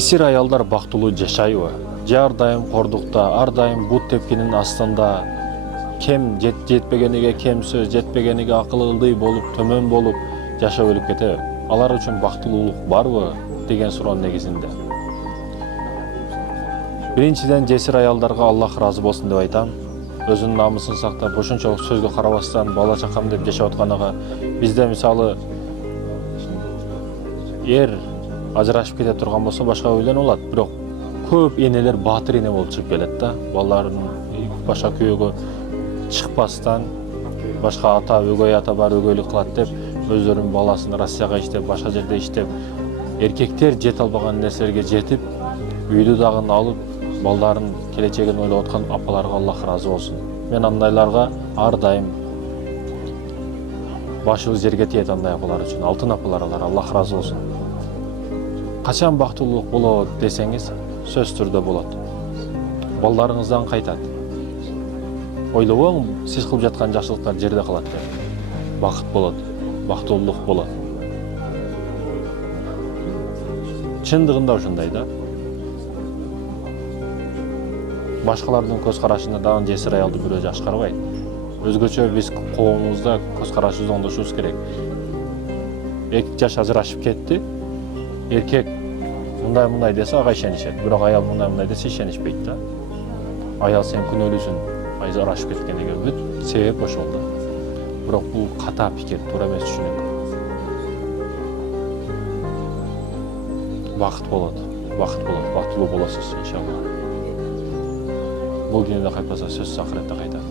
Жесир аялдар бактылуу жашайбы? Же ар дайым кордукта, ар дайым бут тепкинин астында, кем жетпегениге кем сөз, жетпегениге акыл болуп, төмөн болуп жашап өлүп кетеби? Алар үчүн бактылуулук барбы деген суроонун негизинде. Биринчиден, жесир аялдарга Аллах ыраазы болсун деп айтам. Өзүнүн намысын сактап, ошончолук сөзгө карабастан бала чакам деп жашап атканага, бизде мисалы ажырашып кете турган болсо башка үйлөнүп алат, бирок көп энелер баатыр эне болуп чыгып келет да. Балаларын башка күйөөгө чыкпастан, башка ата, өгөй ата бар, өгөйлүк кылат деп, өздөрүнүн баласын Россияга иштеп, башка жерде иштеп, эркектер жете албаган нерселерге жетип, үйдү дагы алып, балдарын келечегин ойлоп аткан апаларга Аллах ыраазы болсун. Мен андайларга ар дайым башыбыз жерге тиет, андай апалар үчүн. Алтын апалар алар, Аллах ыраазы болсун. Качан бактылуулук болот десеңиз, сөзсүз түрдө болот. Балдарыңыздан кайтат. Ойлобоң, сиз кылып жаткан жакшылыктар жерде калат деп. Бакыт болот, бактылуулук болот. Чындыгында ушундай да. Башкалардын көз карашында дагы жесир аялды бирөө жакшы карабайт. Өзгөчө биз коомубузда көз карашыбызды оңдошубуз керек. 2 жаш ажырашып кетти. Эркек мындай десе ага ишенишет, бирок аял мындай десе ишенишпейт да. Аял сен күнөөлүүсүң, ажырашып кеткениге бүт себеп ошол да. Бирок бул ката пикир, туура эмес түшүнүк. Бакыт болот, бактылуу болосуз иншалла. Бул дүйнөдө кайтпаса сөзсүз акыретте кайтат.